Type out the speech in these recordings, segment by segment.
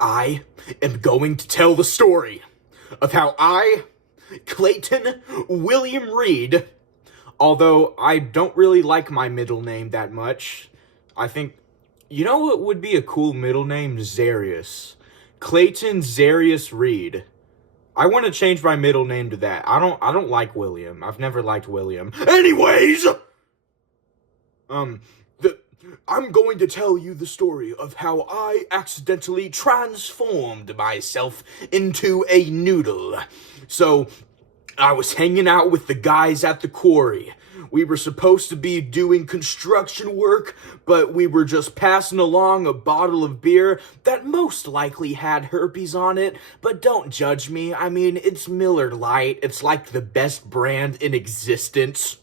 I am going to tell the story of how I, Clayton William Reed, although I don't really like my middle name that much, I think, you know what would be a cool middle name? Zarius. Clayton Zarius Reed. I want to change my middle name to that. I don't like William. I've never liked William. Anyways, I'm going to tell you the story of how I accidentally transformed myself into a noodle. So, I was hanging out with the guys at the quarry. We were supposed to be doing construction work, but we were just passing along a bottle of beer that most likely had herpes on it, but don't judge me. I mean, it's Miller Lite. It's like the best brand in existence.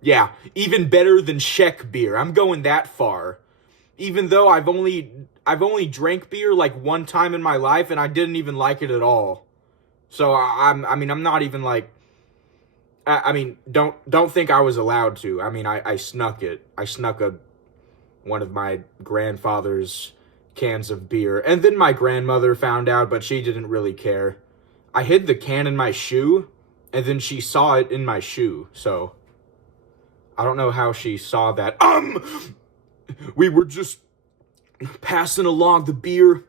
Yeah, even better than Czech beer. I'm going that far. Even though I've only drank beer like one time in my life and I didn't even like it at all. So I'm not even like, don't think I was allowed to. I mean, I snuck it. I snuck one of my grandfather's cans of beer. And then my grandmother found out, but she didn't really care. I hid the can in my shoe, and then she saw it in my shoe, so I don't know how she saw that. We were just passing along the beer.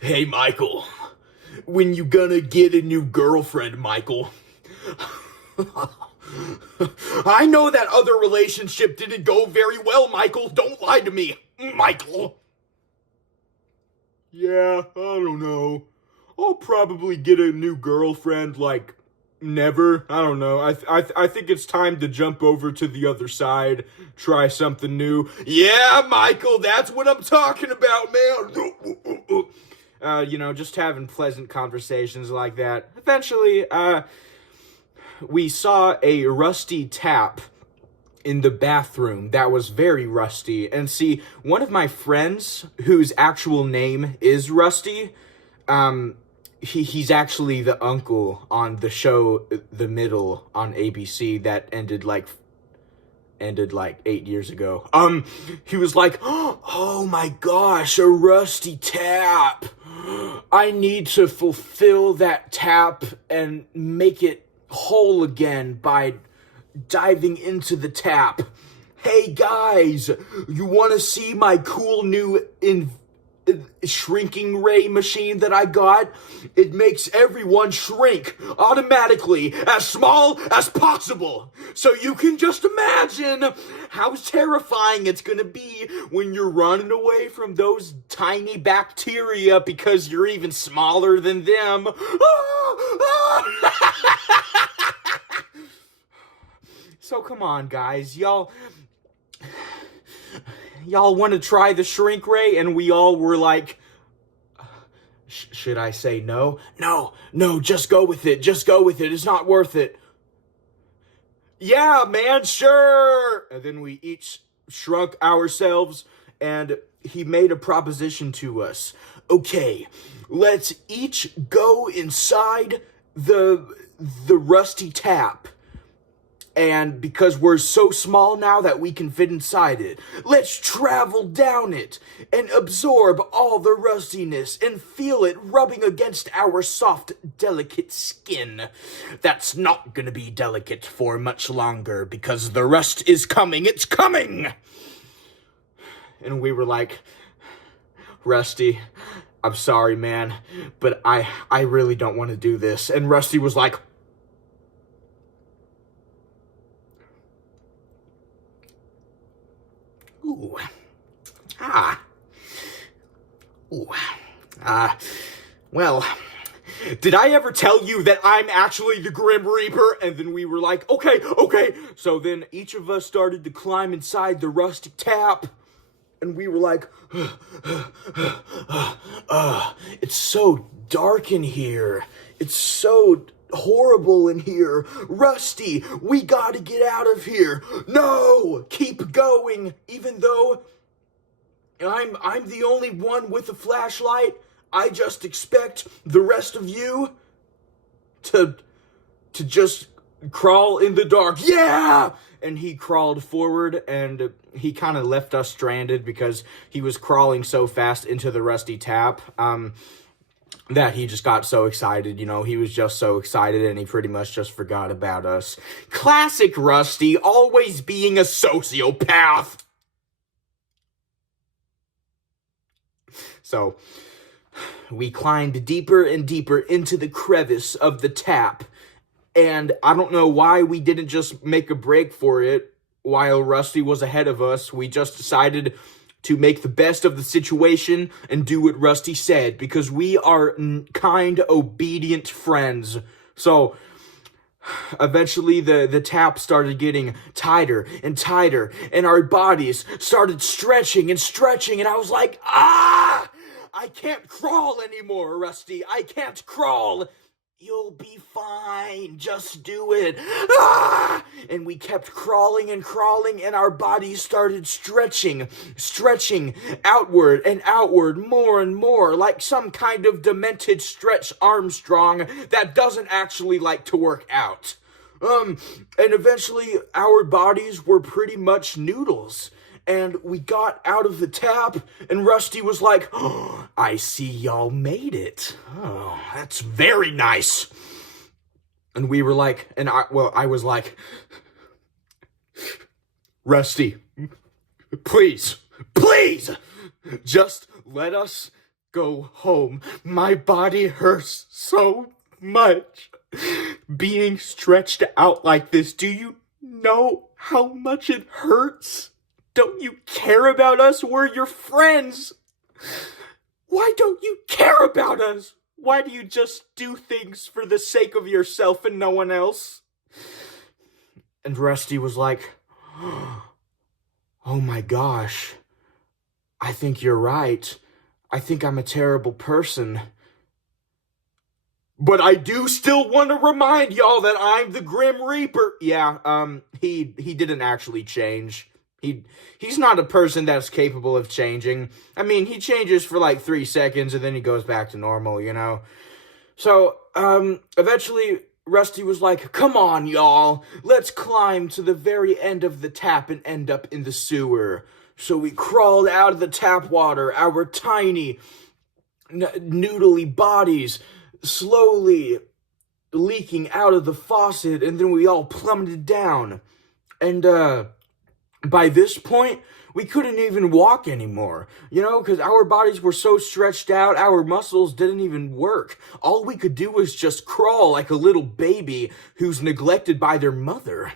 Hey, Michael, when you gonna get a new girlfriend, Michael? I know that other relationship didn't go very well, Michael. Don't lie to me, Michael. Yeah, I don't know. I'll probably get a new girlfriend, like, never. I don't know. I think it's time to jump over to the other side, try something new. Yeah, Michael, that's what I'm talking about, man. Just having pleasant conversations like that. Eventually, we saw a rusty tap in the bathroom that was very rusty. And see, one of my friends, whose actual name is Rusty, he's actually the uncle on the show The Middle on ABC that ended like 8 years ago. He was like, oh my gosh, a rusty tap. I need to fulfill that tap and make it whole again by diving into the tap. Hey guys, you want to see my cool new shrinking ray machine that I got? It makes everyone shrink automatically as small as possible. So you can just imagine how terrifying it's gonna be when you're running away from those tiny bacteria because you're even smaller than them. So come on, guys, y'all want to try the shrink ray? And we all were like, should I say no? No, just go with it. It's not worth it. Yeah, man, sure. And then we each shrunk ourselves, and he made a proposition to us. Okay, let's each go inside the rusty tap. And because we're so small now that we can fit inside it, let's travel down it and absorb all the rustiness and feel it rubbing against our soft, delicate skin. That's not gonna be delicate for much longer because the rust is coming. It's coming! And we were like, Rusty, I'm sorry, man, but I really don't want to do this. And Rusty was like, ooh. Well, did I ever tell you that I'm actually the Grim Reaper? And then we were like, okay. So then each of us started to climb inside the rusty tap. And we were like, it's so dark in here. It's so horrible in here. Rusty, we gotta get out of here. No, keep going. Even though I'm the only one with a flashlight, I just expect the rest of you to just crawl in the dark. Yeah! and he crawled forward, and he kind of left us stranded because he was crawling so fast into the rusty tap, that he just got so excited, he was just so excited, and he pretty much just forgot about us. Classic Rusty, always being a sociopath! So, we climbed deeper and deeper into the crevice of the tap, and I don't know why we didn't just make a break for it while Rusty was ahead of us. We just decided to make the best of the situation and do what Rusty said, because we are kind, obedient friends. So, eventually the tap started getting tighter and tighter, and our bodies started stretching, and I was like, I can't crawl anymore, Rusty. I can't crawl. You'll be fine. Just do it. And we kept crawling, and our bodies started stretching outward and outward more and more, like some kind of demented Stretch Armstrong that doesn't actually like to work out. And eventually our bodies were pretty much noodles. And we got out of the tap, and Rusty was like, "Oh, I see y'all made it. Oh, that's very nice." And we were like, I was like, "Rusty, please, just let us go home. My body hurts so much being stretched out like this. Do you know how much it hurts? Don't you care about us? We're your friends. Why don't you care about us? Why do you just do things for the sake of yourself and no one else?" And Rusty was like, "Oh my gosh, I think you're right. I think I'm a terrible person. But I do still want to remind y'all that I'm the Grim Reaper." Yeah, he didn't actually change. He's not a person that's capable of changing. I mean, he changes for like 3 seconds and then he goes back to normal, So, eventually Rusty was like, "Come on, y'all. Let's climb to the very end of the tap and end up in the sewer." So we crawled out of the tap water, our tiny, noodly bodies slowly leaking out of the faucet, and then we all plummeted down. And, by this point, we couldn't even walk anymore, because our bodies were so stretched out, our muscles didn't even work. All we could do was just crawl like a little baby who's neglected by their mother.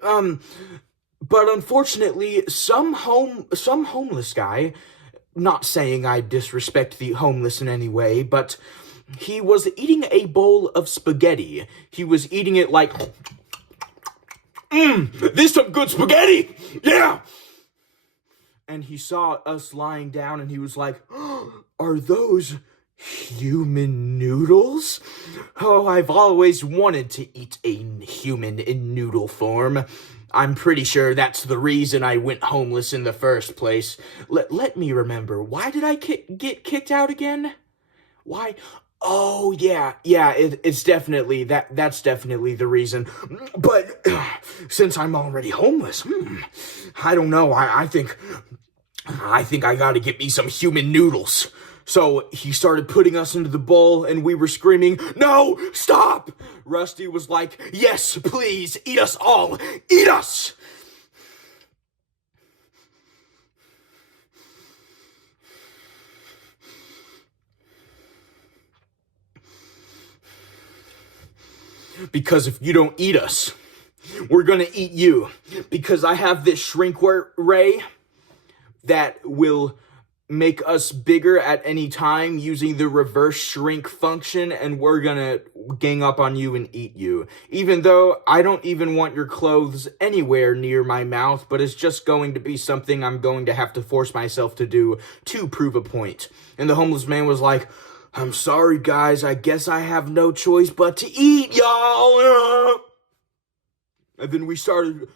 But unfortunately, some homeless guy, not saying I disrespect the homeless in any way, but he was eating a bowl of spaghetti. He was eating it like, this some good spaghetti! Yeah! And he saw us lying down, and he was like, "Are those human noodles? Oh, I've always wanted to eat a human in noodle form. I'm pretty sure that's the reason I went homeless in the first place. Let me remember. Why did I get kicked out again? Why? Oh, yeah, it's definitely, that's definitely the reason. But, since I'm already homeless, I don't know, I think I gotta get me some human noodles." So, he started putting us into the bowl, and we were screaming, "No, stop!" Rusty was like, "Yes, please, eat us all, eat us!" Because if you don't eat us, we're gonna eat you. Because I have this shrink ray that will make us bigger at any time using the reverse shrink function, and we're gonna gang up on you and eat you. Even though I don't even want your clothes anywhere near my mouth, but it's just going to be something I'm going to have to force myself to do to prove a point. And the homeless man was like, "I'm sorry, guys. I guess I have no choice but to eat y'all." And then we started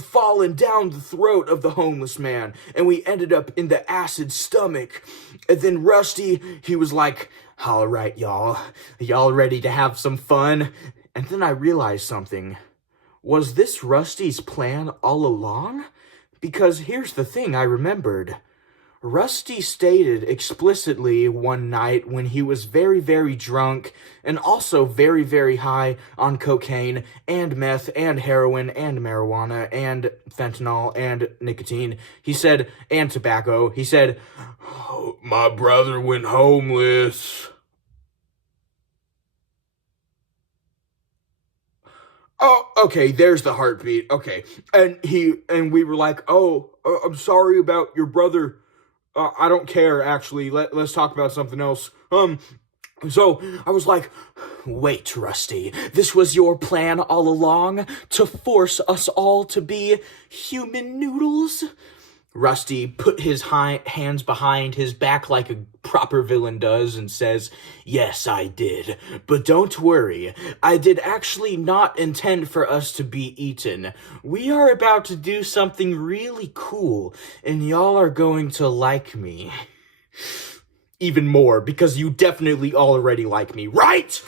falling down the throat of the homeless man, and we ended up in the acid stomach. And then Rusty, he was like, "All right, y'all ready to have some fun?" And then I realized something. Was this Rusty's plan all along? Because here's the thing I remembered. Rusty stated explicitly one night when he was very, very drunk and also very, very high on cocaine and meth and heroin and marijuana and fentanyl and nicotine. He said, and tobacco. He said, "Oh, my brother went homeless." Oh, okay, there's the heartbeat. Okay. And we were like, "Oh, I'm sorry about your brother. I don't care, actually. Let's talk about something else." So I was like, "Wait, Rusty, this was your plan all along? To force us all to be human noodles?" Rusty put his hands behind his back like a proper villain does and says, "Yes, I did. But don't worry. I did actually not intend for us to be eaten. We are about to do something really cool, and y'all are going to like me. Even more, because you definitely already like me, right?"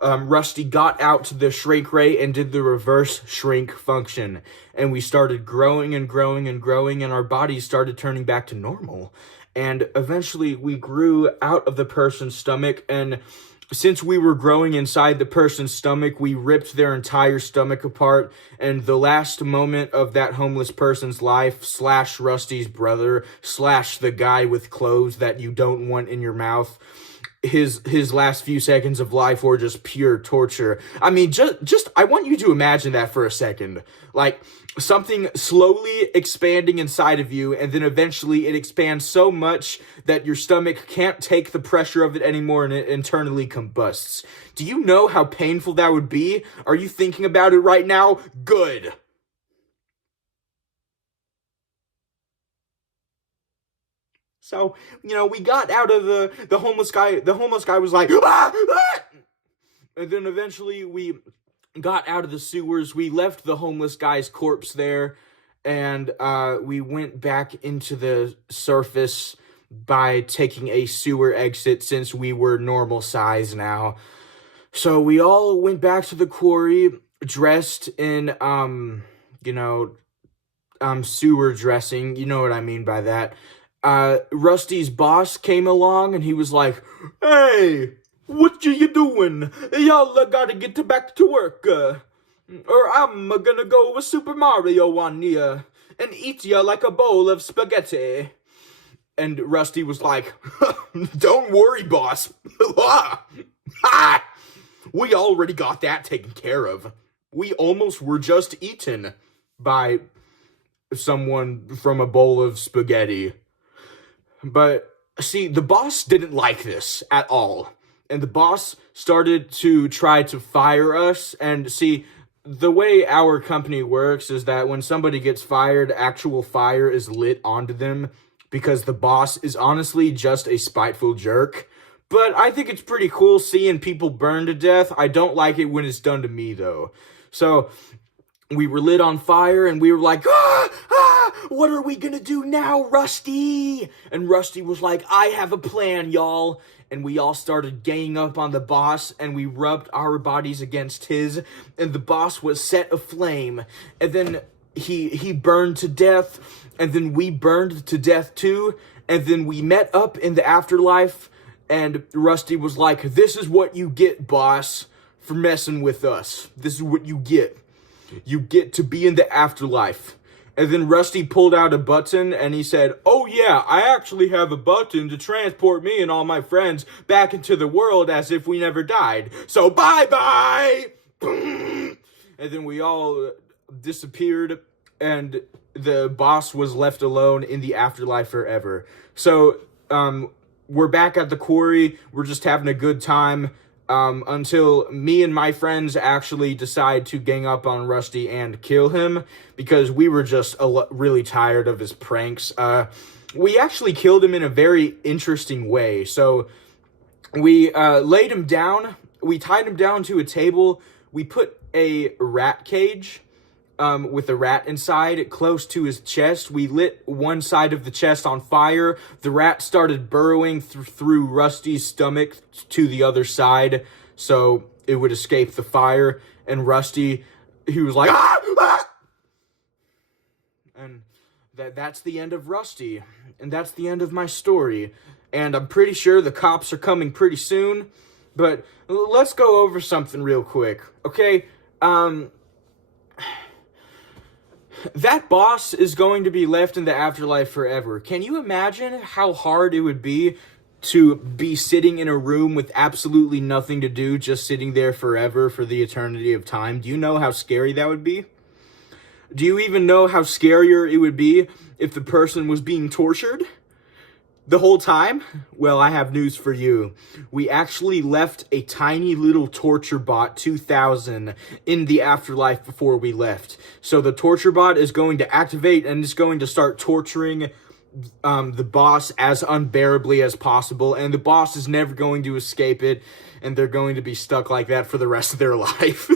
Rusty got out to the shrink ray and did the reverse shrink function. And we started growing and growing and growing, and our bodies started turning back to normal. And eventually we grew out of the person's stomach, and since we were growing inside the person's stomach, we ripped their entire stomach apart, and the last moment of that homeless person's life, / Rusty's brother, / the guy with clothes that you don't want in your mouth, his last few seconds of life were just pure torture. I mean, just I want you to imagine that for a second. Like, something slowly expanding inside of you, and then eventually it expands so much that your stomach can't take the pressure of it anymore, and it internally combusts. Do you know how painful that would be? Are you thinking about it right now? Good. So, we got out of the homeless guy. The homeless guy was like, "Ah! Ah!" And then eventually we got out of the sewers. We left the homeless guy's corpse there, and we went back into the surface by taking a sewer exit since we were normal size now. So we all went back to the quarry dressed in, sewer dressing. You know what I mean by that. Rusty's boss came along and he was like, "Hey, what you doing? Y'all gotta get back to work, or I'm gonna go with Super Mario on ya and eat ya like a bowl of spaghetti." And Rusty was like, "Don't worry, boss. We already got that taken care of. We almost were just eaten by someone from a bowl of spaghetti." But, see, the boss didn't like this at all. And the boss started to try to fire us. And, see, the way our company works is that when somebody gets fired, actual fire is lit onto them because the boss is honestly just a spiteful jerk. But I think it's pretty cool seeing people burn to death. I don't like it when it's done to me, though. So we were lit on fire, and we were like, "What are we gonna do now, Rusty?" And Rusty was like, "I have a plan, y'all." And we all started ganging up on the boss, and we rubbed our bodies against his, and the boss was set aflame. And then he burned to death, and then we burned to death too, and then we met up in the afterlife, and Rusty was like, "This is what you get, boss, for messing with us. This is what you get. You get to be in the afterlife." And then Rusty pulled out a button and he said, "Oh yeah, I actually have a button to transport me and all my friends back into the world as if we never died. So bye-bye!" And then we all disappeared, and the boss was left alone in the afterlife forever. So, we're back at the quarry. We're just having a good time. Until me and my friends actually decide to gang up on Rusty and kill him, because we were just really tired of his pranks. We actually killed him in a very interesting way. So we laid him down, we tied him down to a table, we put a rat cage with a rat inside close to his chest. We lit one side of the chest on fire. The rat started burrowing through Rusty's stomach to the other side. So it would escape the fire, and Rusty, he was like, ah! Ah! And that's the end of Rusty, and that's the end of my story. And I'm pretty sure the cops are coming pretty soon, but let's go over something real quick, okay? That boss is going to be left in the afterlife forever. Can you imagine how hard it would be to be sitting in a room with absolutely nothing to do, just sitting there forever for the eternity of time? Do you know how scary that would be? Do you even know how scarier it would be if the person was being tortured the whole time? Well, I have news for you. We actually left a tiny little torture bot 2000 in the afterlife before we left. So the torture bot is going to activate and is going to start torturing the boss as unbearably as possible, and the boss is never going to escape it, and they're going to be stuck like that for the rest of their life.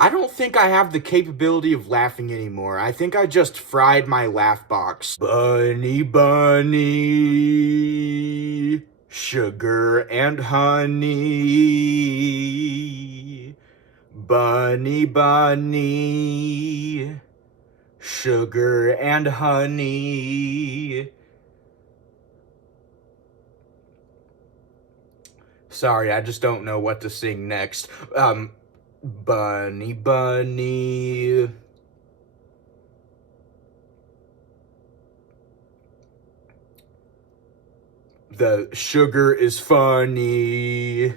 I don't think I have the capability of laughing anymore. I think I just fried my laugh box. Bunny, bunny, sugar and honey. Bunny, bunny, sugar and honey. Sorry, I just don't know what to sing next. Bunny, bunny. The sugar is funny.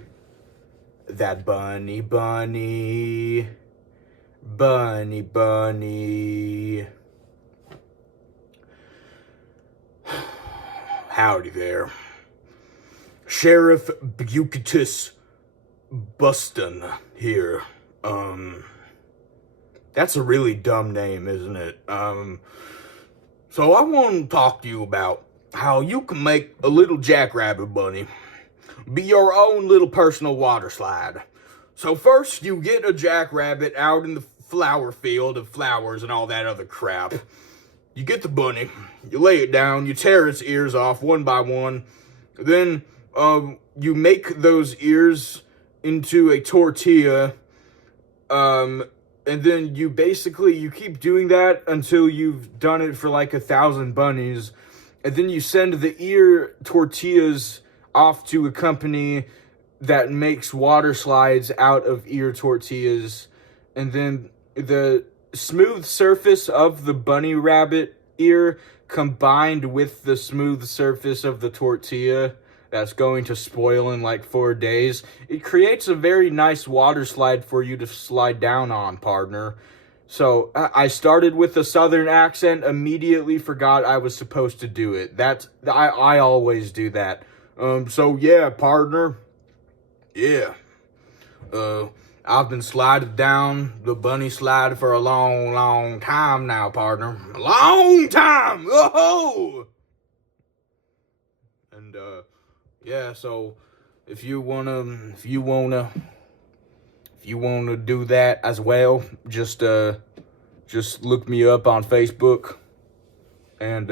That bunny, bunny. Bunny, bunny. Howdy there. Sheriff Bucatus Buston here. That's a really dumb name, isn't it? So I want to talk to you about how you can make a little jackrabbit bunny be your own little personal water slide. So first, you get a jackrabbit out in the flower field of flowers and all that other crap. You get the bunny, you lay it down, you tear its ears off one by one, then you make those ears into a tortilla, and then you keep doing that until you've done it for like 1,000 bunnies, and then you send the ear tortillas off to a company that makes water slides out of ear tortillas, and then the smooth surface of the bunny rabbit ear combined with the smooth surface of the tortilla that's going to spoil in like 4 days, it creates a very nice water slide for you to slide down on, partner. So I started with a southern accent, immediately forgot I was supposed to do it. I always do that. So yeah, partner. Yeah. I've been sliding down the bunny slide for a long, long time now, partner. A long time! Whoa! And, yeah, so if you wanna do that as well, just look me up on Facebook, and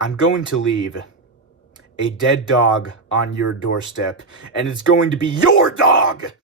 I'm going to leave a dead dog on your doorstep, and it's going to be your dog!